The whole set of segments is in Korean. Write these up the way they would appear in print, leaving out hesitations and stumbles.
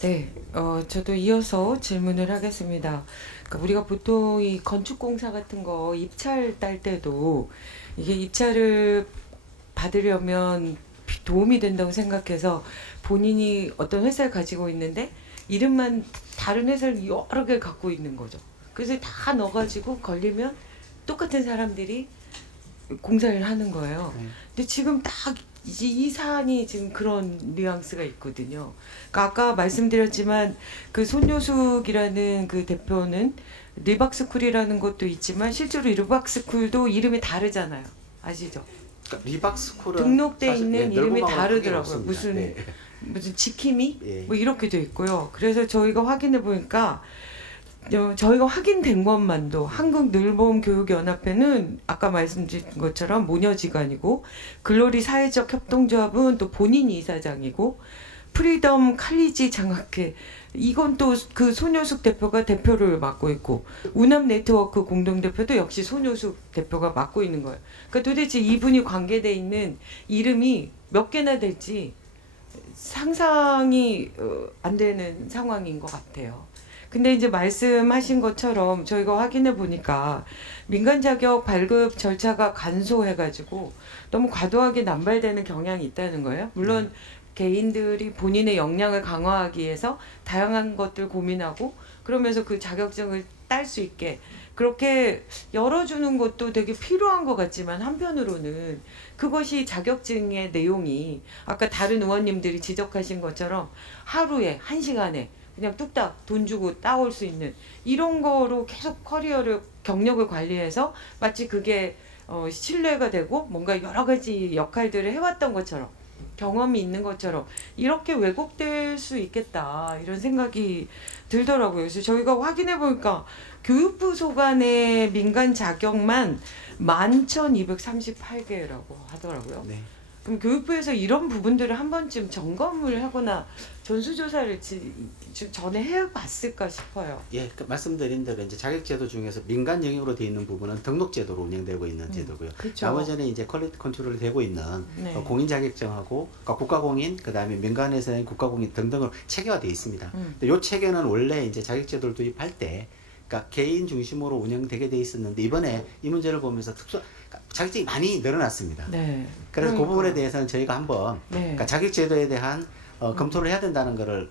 네, 저도 이어서 질문을 하겠습니다. 그러니까 우리가 보통 이 건축공사 같은 거 입찰 딸 때도 이게 입찰을 받으려면 도움이 된다고 생각해서 본인이 어떤 회사를 가지고 있는데 이름만 다른 회사를 여러 개 갖고 있는 거죠. 그래서 다 넣어가지고 걸리면 똑같은 사람들이 공사를 하는 거예요. 네. 근데 지금 딱 이 사안이 지금 그런 뉘앙스가 있거든요. 그러니까 아까 말씀드렸지만 그 손요숙이라는 그 대표는 리박스쿨이라는 것도 있지만 실제로 리박스쿨도 이름이 다르잖아요. 아시죠? 그러니까 리박스쿨은 등록돼 사실, 있는 예, 이름이 넓은 다르더라고요. 없습니다. 무슨 네. 무슨 지킴이 예. 뭐 이렇게 돼 있고요. 그래서 저희가 확인해 보니까 저희가 확인된 것만도 한국늘보험교육연합회는 아까 말씀드린 것처럼 모녀지간이고 글로리 사회적 협동조합은 또 본인이 이사장이고 프리덤 칼리지 장학회 이건 또 그 손효숙 대표가 대표를 맡고 있고 우남 네트워크 공동대표도 역시 손효숙 대표가 맡고 있는 거예요. 그러니까 도대체 이분이 관계돼 있는 이름이 몇 개나 될지 상상이 안 되는 상황인 것 같아요. 근데 이제 말씀하신 것처럼 저희가 확인해 보니까 민간 자격 발급 절차가 간소해가지고 너무 과도하게 남발되는 경향이 있다는 거예요. 물론 개인들이 본인의 역량을 강화하기 위해서 다양한 것들 고민하고 그러면서 그 자격증을 딸 수 있게 그렇게 열어주는 것도 되게 필요한 것 같지만 한편으로는 그것이 자격증의 내용이 아까 다른 의원님들이 지적하신 것처럼 하루에 1시간에 그냥 뚝딱 돈 주고 따올 수 있는 이런 거로 계속 커리어를 경력을 관리해서 마치 그게 신뢰가 되고 뭔가 여러 가지 역할들을 해왔던 것처럼 경험이 있는 것처럼 이렇게 왜곡될 수 있겠다 이런 생각이 들더라고요. 그래서 저희가 확인해 보니까 교육부 소관의 민간 자격만 11,238개라고 하더라고요. 네. 그럼 교육부에서 이런 부분들을 한 번쯤 점검을 하거나 전수조사를 전에 해봤을까 싶어요. 예, 그 말씀드린 대로 이제 자격제도 중에서 민간 영역으로 되어 있는 부분은 등록제도로 운영되고 있는 제도고요. 그렇죠. 나머지는 이제 퀄리티 컨트롤이 되고 있는 네. 공인 자격증하고 그러니까 국가공인, 그다음에 민간에서는 국가공인 등등으로 체계화되어 있습니다. 근데 이 체계는 원래 이제 자격제도를 도입할 때 그러니까 개인 중심으로 운영되게 돼 있었는데 이번에 이 문제를 보면서 그러니까 자격증이 많이 늘어났습니다. 네. 그래서 그 부분에 대해서는 저희가 한번 네. 그러니까 자격제도에 대한 검토를 해야 된다는 거를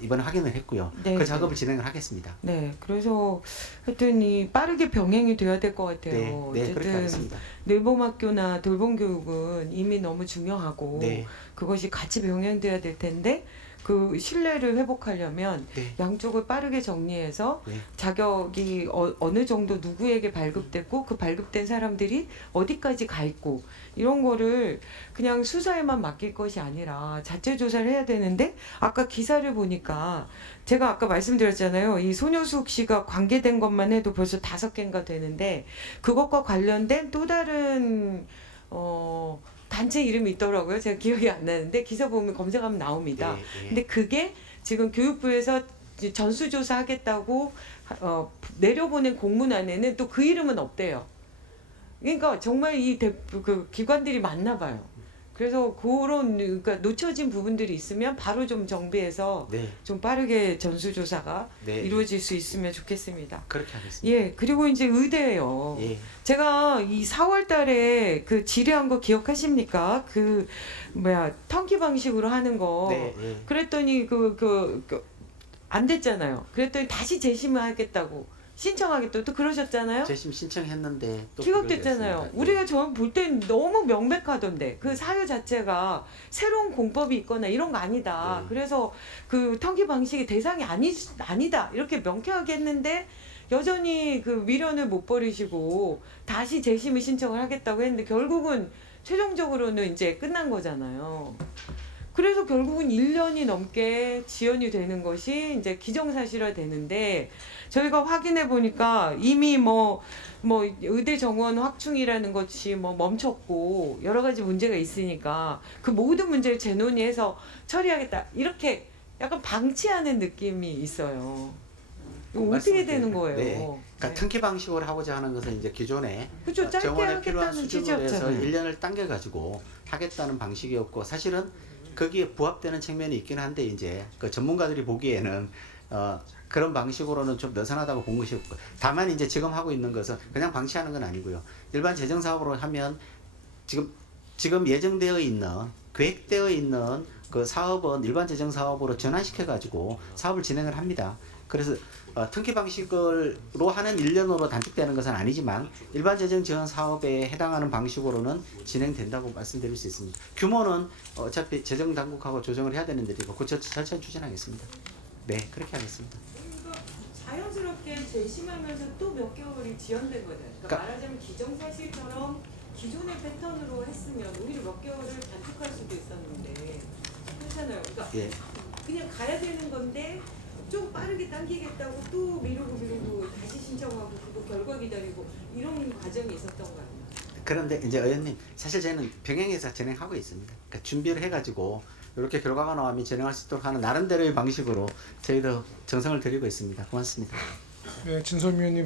이번에 확인을 했고요. 네, 그 작업을 진행을 하겠습니다. 네, 그래서 하여튼 이 빠르게 병행이 돼야 될 것 같아요. 네, 네, 그렇게 어쨌든 하겠습니다. 늘봄학교나 돌봄교육은 이미 너무 중요하고 네. 그것이 같이 병행돼야 될 텐데 그 신뢰를 회복하려면 네. 양쪽을 빠르게 정리해서 네. 자격이 어느 정도 누구에게 발급됐고 그 발급된 사람들이 어디까지 가 있고 이런 거를 그냥 수사에만 맡길 것이 아니라 자체 조사를 해야 되는데 아까 기사를 보니까 제가 아까 말씀드렸잖아요. 이 손효숙 씨가 관계된 것만 해도 벌써 5개인가 되는데 그것과 관련된 또 다른 단체 이름이 있더라고요. 제가 기억이 안 나는데 기사 보면 검색하면 나옵니다. 네, 네. 근데 그게 지금 교육부에서 전수조사 하겠다고 내려보낸 공문안에는 또 그 이름은 없대요. 그러니까 정말 그 기관들이 많나 봐요. 그래서 그런 그러니까 놓쳐진 부분들이 있으면 바로 좀 정비해서 네. 좀 빠르게 전수조사가 네. 이루어질 수 있으면 좋겠습니다. 그렇게 하겠습니다. 예, 그리고 이제 의대예요. 예. 제가 이 4월 달에 그 질의한 거 기억하십니까? 그 턴키 방식으로 하는 거. 네, 예. 그랬더니 안 됐잖아요. 그랬더니 다시 재심을 하겠다고 신청하겠다고 또 그러셨잖아요. 재심 신청했는데 또 기각됐잖아요. 그걸 우리가 저는 볼 땐 너무 명백하던데 그 사유 자체가 새로운 공법이 있거나 이런 거 아니다. 네. 그래서 그 턴키 방식이 대상이 아니다 이렇게 명쾌하게 했는데 여전히 그 미련을 못 버리시고 다시 재심을 신청을 하겠다고 했는데 결국은 최종적으로는 이제 끝난 거잖아요. 그래서 결국은 1년이 넘게 지연이 되는 것이 이제 기정사실화 되는데 저희가 확인해 보니까 이미 뭐 의대 정원 확충이라는 것이 멈췄고 여러 가지 문제가 있으니까 그 모든 문제를 재논의해서 처리하겠다 이렇게 약간 방치하는 느낌이 있어요. 이거 어떻게 되는 거예요? 네. 그러니까 네. 턴키 방식으로 하고자 하는 것은 이제 기존에 그죠, 짧게 정원에 필요한 하겠다는 수준으로 해서 취지였잖아요. 1년을 당겨 가지고 하겠다는 방식이었고 사실은 거기에 부합되는 측면이 있긴 한데 이제 그 전문가들이 보기에는 그런 방식으로는 좀 느슨하다고 본 것이 없고, 다만 이제 지금 하고 있는 것은 그냥 방치하는 건 아니고요. 일반 재정 사업으로 하면 지금 예정되어 있는 계획되어 있는 그 사업은 일반 재정 사업으로 전환시켜 가지고 사업을 진행을 합니다. 그래서 특기 방식으로 하는 1년으로 단축되는 것은 아니지만 일반 재정 지원 사업에 해당하는 방식으로는 진행된다고 말씀드릴 수 있습니다. 규모는 어차피 재정 당국하고 조정을 해야 되는 일이고 그 절차는 추진하겠습니다. 네, 그렇게 하겠습니다. 그러니까 자연스럽게 재심하면서 또 몇 개월이 지연된 거잖아요. 그러니까 말하자면 기정사실처럼 기존의 패턴으로 했으면 오히려 몇 개월을 단축할 수도 있었는데 그렇잖아요. 그러니까 예. 그냥 가야 되는 건데 좀 빠르게 당기겠다고 또 미루고 다시 신청하고 그거 결과 기다리고 이런 과정이 있었던 거 아니에요? 그런데 이제 의원님, 사실 저희는 병행해서 진행하고 있습니다. 그러니까 준비를 해가지고 이렇게 결과가 나오면 진행할 수 있도록 하는 나름대로의 방식으로 저희도 정성을 들이고 있습니다. 고맙습니다. 네, 진선 위원님